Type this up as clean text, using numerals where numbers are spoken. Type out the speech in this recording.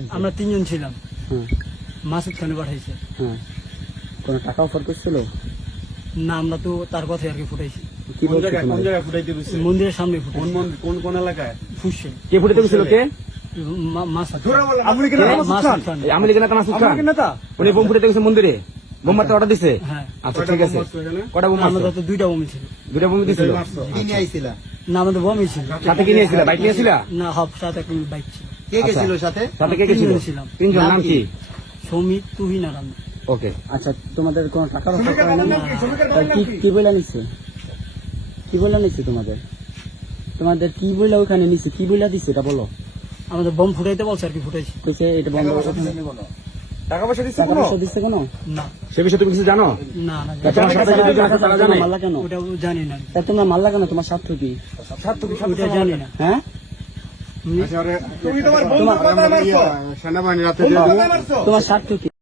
আমরা তিনজন ছিলাম। মাসুদ খানে পাঠাইছে। কোনো টাকা অফার করছিল না, আমরা তো তার কথাই আর কি ফুটাইছি। কি বলছে কোন জায়গায় ফুটাইতে বলছে? মন্দিরের সামনে ফুটাইছি। কোন কোন এলাকায়? ফুসছে কে ফুটাতে গেছিল কে মাসুদ আমলি কেন মাসুদ খান। এই আমলি কেনা মাসুদ খান নেতা? উনি বোম ফুটাতে গেছে মন্দিরে বোম মারতে অর্ডার দিছে। হ্যাঁ, আচ্ছা ঠিক আছে কটা বোম মারছো? আমাদের তো দুইটা বমি ছিল। দুটা বোম দিছিল কি নিয়ে আইছিলা? না, আমাদের বমি ছিল। সাথে কি নিয়েছিল বাইক নিয়েছিল না, হাফ সাথে একটা বাইক ছিল। কে গেছিল সাথে? সাথে কে গেছিল তিনজন ছিলাম। তিনজন নাম কি সমিত, তুহিন আর আমি। ওকে আচ্ছা তোমাদের কোনো টাকার অফার করে বাবার না? নাম কি? শ্রমিকের তা বাবার নাম কি কি? কি বইলা নিচ্ছে? কি বইলা নিচ্ছে তোমাদের? তোমাদের কি বইলা ওখানে নিচ্ছে? কি বইলা দিচ্ছে এটা বলো। আমাদের বম ফুটাইতে বলছে আর কি ফুটাইছি। কইছে এটা বন্ধ করে দাও। টাকা পয়সা দিচ্ছে টাকা কোনো? পয়সা দিচ্ছে কেন? না সে বিষয়ে তুমি কিছু জানো? না না, তা তোমার সাথে যদি টাকা তারা জানে মারলা কেন? ওটা জানি না। তা তোমরা মারলা কেন? তোমার স্বার্থ কি? ওটা জানি না। হ্যাঁ তুমি তোমার বন্ধুর কথায় মারছো? সেনাবাহিনী রাতে তোমার স্বার্থ কি?